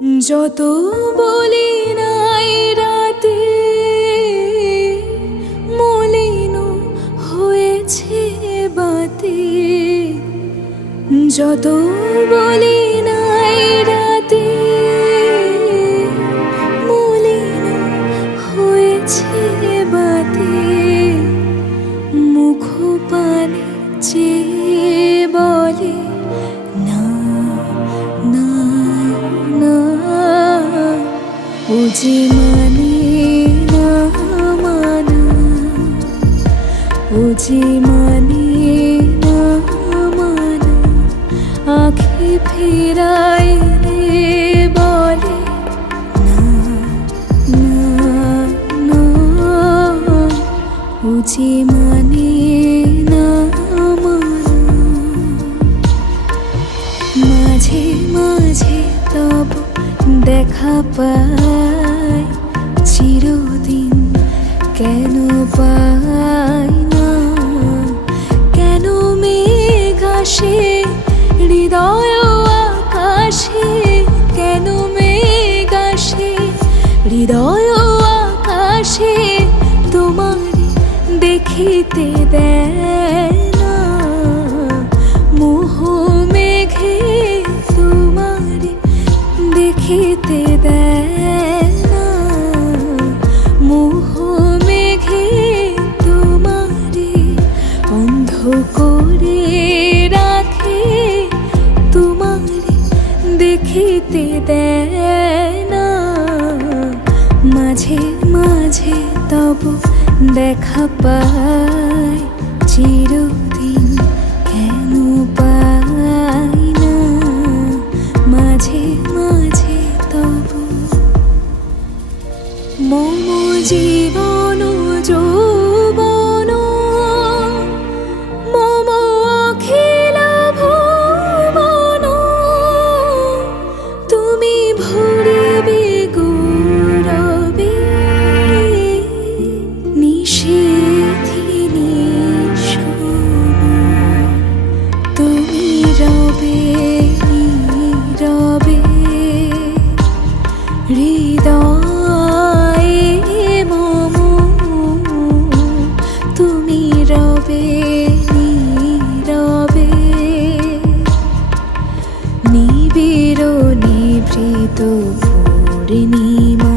যত বলি নাই রাতে মলিন হয়েছে বাতি, যত বলি নাই রাতে মলিন হয়েছে বাতি, মুখ পানে চেয়ে বলে না না না, ও যে মানে না মানা, ও যে মানে না মানা, আঁখি ফিরাইলে বলে না না না, ও যে মানে না মানা। মাঝে মাঝে তব দেখা পাই, চিরদিন কেন পাই না, কেন মেঘ আসে হৃদয় আকাশে, কেন মেঘ আসে হৃদয় আকাশে, তোমার দেখিতে দেয় না মোহ মেঘে, তোমার দেখিতে দেয় না মোহ মেঘে, তোমারে অন্ধ করে রাখে, তোমারে দেখিতে দেয় না। মাঝে মাঝে তব দেখা পাই, চিরদিন কেন পাই না, মাঝে মাঝে তব। মম জীবন যৌবন মম অখিল ভুবন, তুমি ভরিবে গৌরবে নিশীথিনী সময়, তুমি রবে নীরবে হৃদয়ে মম, তুমি রবে নীরবে নিবিড় নিভৃত পূর্ণিমা।